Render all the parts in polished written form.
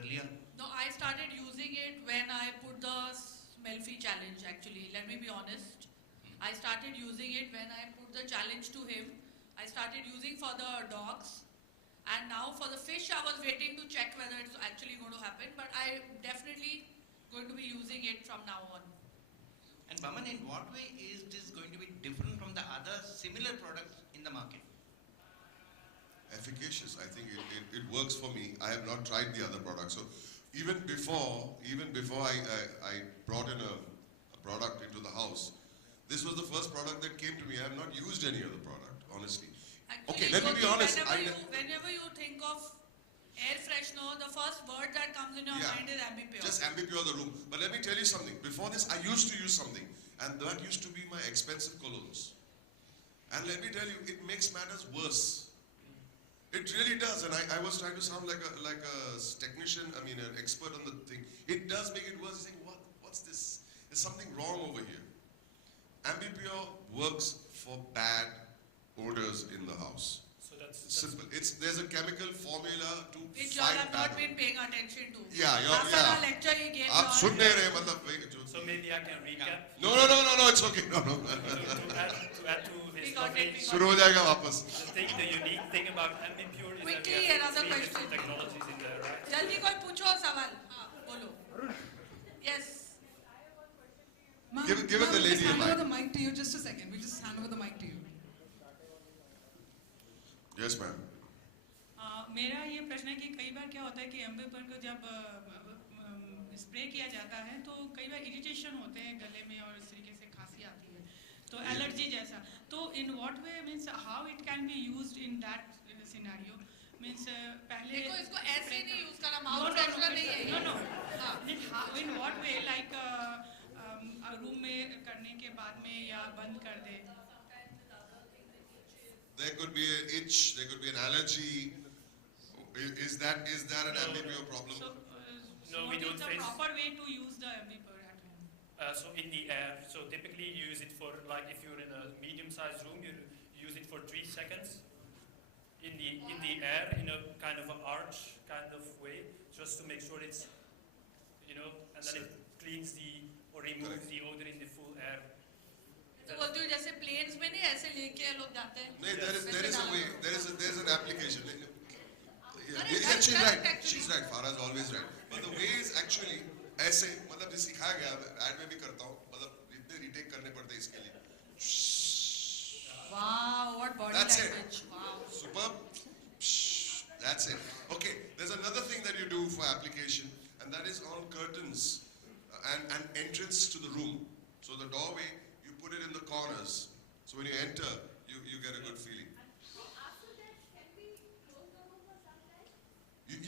earlier? No, I started using it when I put the smell-free challenge actually. Let me be honest. I started using it when I put the challenge to him. I started using for the dogs. And now for the fish, I was waiting to check whether it's actually going to happen. But I definitely going to be using it from now on. And Vaman, in what way is this going to be different from the other similar products in the market? Efficacious. I think it works for me. I have not tried the other products. So even before I brought in a product into the house, this was the first product that came to me. I have not used any other product, honestly. Actually, Okay, let me be honest. Whenever you think of air freshener, the first word that comes in your mind is Ambipure. Just Ambipure the room. But let me tell you something. Before this, I used to use something, and that used to be my expensive colognes. And let me tell you, it makes matters worse. It really does, and I was trying to sound like a technician, an expert on the thing. It does make it worse. You think, what's this? There's something wrong over here. Ambipure works for bad odors in the house. So that's simple. There's a chemical formula to which fight you have bad not been paying attention to. Yeah. After the lecture he gave आप सुन नहीं रहे मतलब. So maybe I can recap. No, it's okay. No. To add to his coverage. शुरू हो जाएगा वापस. The unique thing about Ambipure is quickly that we have another three question. different technologies in there, right? जल्दी कोई पूछो सवाल. हाँ, बोलो. Yes. Give it the lady a hand mic. over the mic to you. Just a second. We'll just hand over the mic to you. Yes, ma'am. मेरा ये प्रश्न है कि कई बार क्या होता है कि एम्बिप्योर को जब स्प्रे किया जाता है तो कई बार इरिटेशन होते हैं गले में और इस तरीके से खांसी आती है तो एलर्जी जैसा तो in what way means how it can be used in that scenario means पहले देखो इसको ऐसे नहीं यूज करना माउथ फ्रेशनर नहीं है no in what way like room में करने के बाद में या बंद कर दे. There could be an itch, there could be an allergy. Is that an Ambipure problem? No, we don't face. What is the proper way to use the Ambipure at home? So in the air, so typically you use it for, like if you're in a medium-sized room, you use it for 3 seconds. In the air, in a kind of an arch kind of way, just to make sure it's, and then it cleans or removes the odor in the full air. तो बोलती हूँ जैसे planes में नहीं ऐसे लेके लोग जाते हैं. No, there is a way. There's an application. Yeah, she's right. Farah is always right. But the way is actually ऐसे मतलब जो सिखाया गया ऐड में भी करता हूँ मतलब इतने रीटेक करने पड़ते हैं इसके लिए. Wow, what body That's language. it. Wow. Superb. That's it. Okay, there's another thing that you do for application, and that is on curtains and entrance to the room. So the doorway, you put it in the corners. So when you enter, you get a good feeling.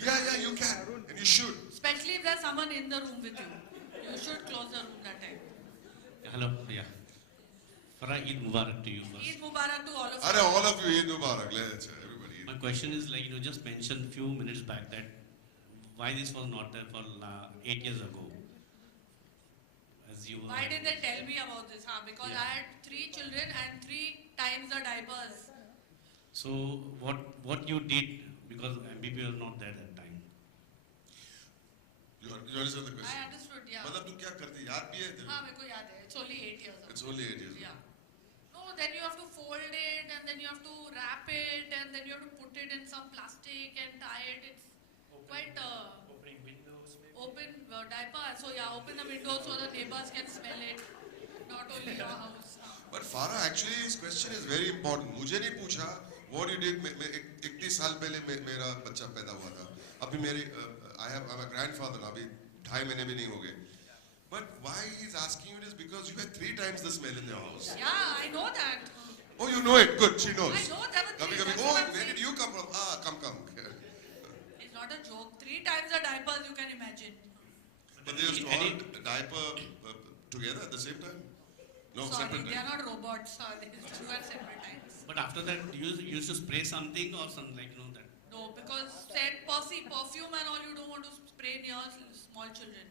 Yeah, you can, and you should. Especially if there's someone in the room with you. You should close the room that time. Hello, yeah. Farah, Eid Mubarak to you first. Eid Mubarak to all of Are you. all of you Eid Mubarak. Everybody. My question is just mentioned a few minutes back that why this was not there for 8 years ago. As you Why did they tell me about this? Because I had 3 children and 3 times the diapers. So what you did, because Ambipure was not there at that time. You understand the question? I understood, yeah. मतलब तू क्या करती याद भी है तेरे? हाँ मेरे को याद है. It's only 8 years ago. It's only 8 years. Yeah. No, then you have to fold it and then you have to wrap it and then you have to put it in some plastic and tie it. It's quite opening windows maybe. Open diaper. So yeah, open the window so the neighbors can smell it. Not only your house. But Farah, actually his question is very important. मुझे नहीं पूछा what you did. 31 साल पहले मेरा बच्चा पैदा हुआ था. अभी मेरी I'm a grandfather now. अभी 2.5 महीने भी नहीं हो गए. But why he's asking you is because you had 3 times the smell in your house. Yeah, I know that. Oh, you know it. Good, she knows. I know there were 3. Kabhi, oh, where did you come from? Come. It's not a joke. 3 times the diapers you can imagine. But they used to all diaper together at the same time? No, Sorry, separate they time. are not robots. They used to do at separate times. But after that, you used to spray something or something that? No, because said perfume and all you don't want to spray near small children.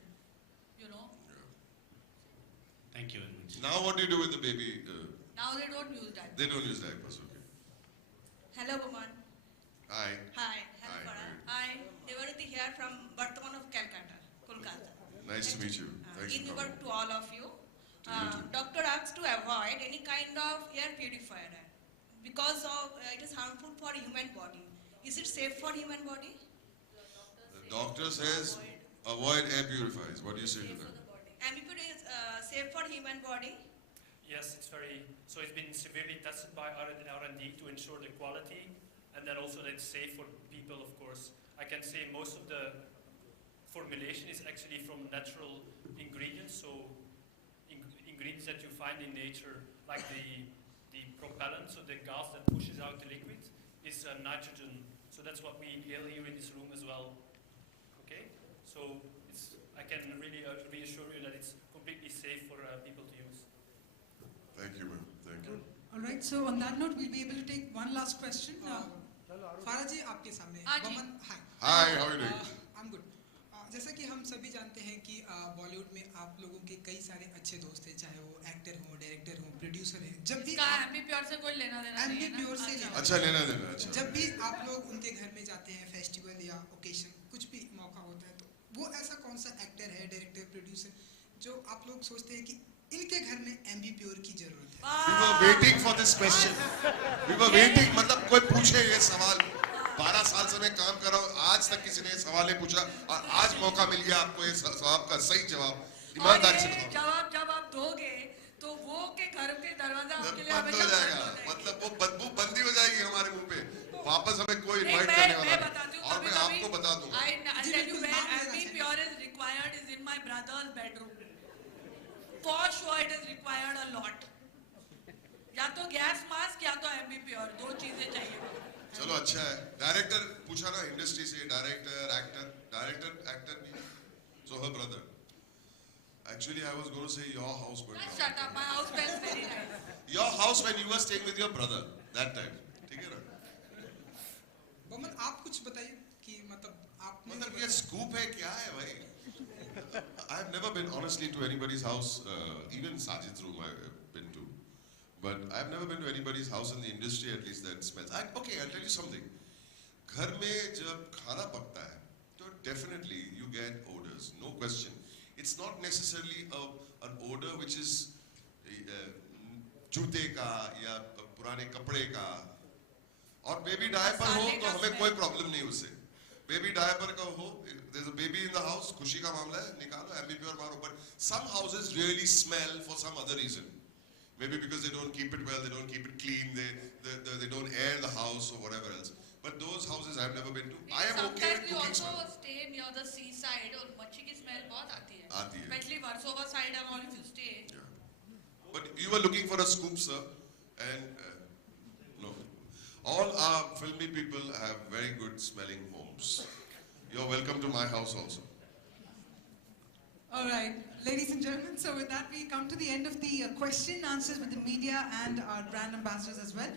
Thank you very much. Now what do you do with the baby? Now they don't use diapers. They don't use diapers, okay. Hello, Boman. Hi. Hi. Hi. Farah. Hi. Devaruti here from Bardhaman Nice to meet you. Thanks in for your coming. to all of you. To you too. Doctor asks to avoid any kind of air purifier because of it is harmful for human body. Is it safe for human body? The doctor says avoid air purifiers. What do you say to that? Ambipur is safe for human body. Yes, it's very, so it's been severely tested by R&D to ensure the quality, and then also that it's safe for people, of course. I can say most of the formulation is actually from natural ingredients, so ingredients that you find in nature, like the propellant, so the gas that pushes out the liquid, is nitrogen. So that's what we inhale here in this room as well. Okay? So I can really reassure you that it's completely safe for people to use. Thank you, ma'am. Thank you. All right. So on that note, we'll be able to take one last question. फारा जी आपके सामने हाँ जी। बमन हाय Hi, how are you doing? I am good जैसा कि हम सभी जानते हैं कि बॉलीवुड में आप लोगों के कई सारे अच्छे दोस्त हैं, चाहे वो एक्टर हो, डायरेक्टर हो, प्रोड्यूसर हैं। जब भी इसका एम्बीप्योर से कोई लेना देना नहीं है ना? एम्बीप्योर से लेना अच्छा लेना देना अच्छा. जब भी आप लोग उनके घर में जाते हैं, फेस्टिवल या ओकेशन कुछ भी मौका होता है, तो वो ऐसा कौन सा एक्टर है, डायरेक्टर, प्रोड्यूसर जो आप लोग सोचते हैं कि इनके घर में एम्बीप्योर की जरूरत है? We were waiting for this question. We were waiting. मतलब कोई पूछे ये सवाल. 12 साल से मैं काम कर रहा हूँ. आज तक किसी ने ये सवाल नहीं पूछा और आज मौका मिल गया आपको ये सवाल का सही जवाब. ईमानदारी से बताओ. जवाब जब आप दोगे तो वो के घर के दरवाजा आपके लिए बंद हो हमेशा जाएगा. बंद हो मतलब वो बदबू बंदी हो जाएगी हमारे मुंह पे. वापस हमें कोई नहीं, इनवाइट करने मैं वाला बताती नहीं. हूँ, और मैं कभी-कभी आपको बता दूँ. I'll जी, tell you बिल्कुल, where नाम लेना ambipure is required is in my brother's bedroom. For sure it is required a lot. या तो गैस मास्क या तो ambipure, दो चीजें चाहिए. चलो अच्छा है. डायरेक्टर पूछा ना इंडस्ट्री से. डायरेक्टर एक्टर नहीं. So her brother. Actually, I was going to say your house, but Just shut up, my house smells very nice. your house when you were staying with your brother that time. ठीक है ना? बमन आप कुछ बताइए कि मतलब आपने मतलब ये स्कूप है क्या है भाई? I've never been honestly to anybody's house, even Sajid's room I've been to, but I've never been to anybody's house in the industry at least that smells. Okay, I'll tell you something. घर में जब खाना पकता है, तो definitely you get odors, no question. It's not necessarily an odor which is जूते का या पुराने कपड़े का. और बेबी डायपर हो तो हमें कोई प्रॉब्लम नहीं उससे. बेबी डायपर का हो, there's a baby in the house, खुशी का मामला है, निकालो एम्बीप्योर मारो. But some houses really smell for some other reason. Maybe because they don't keep it well, they don't keep it clean, they don't air the house or whatever else. But those houses I've never been to. I am okay with Sometimes we cooking also smell. stay near the seaside और मच्छी की smell बहुत आती है. आती है. Especially Versova side and all if you stay. Yeah. But you were looking for a scoop, sir, and no. All our filmy people have very good smelling homes. You're welcome to my house also. All right, ladies and gentlemen, so with that we come to the end of the question answers with the media and our brand ambassadors as well.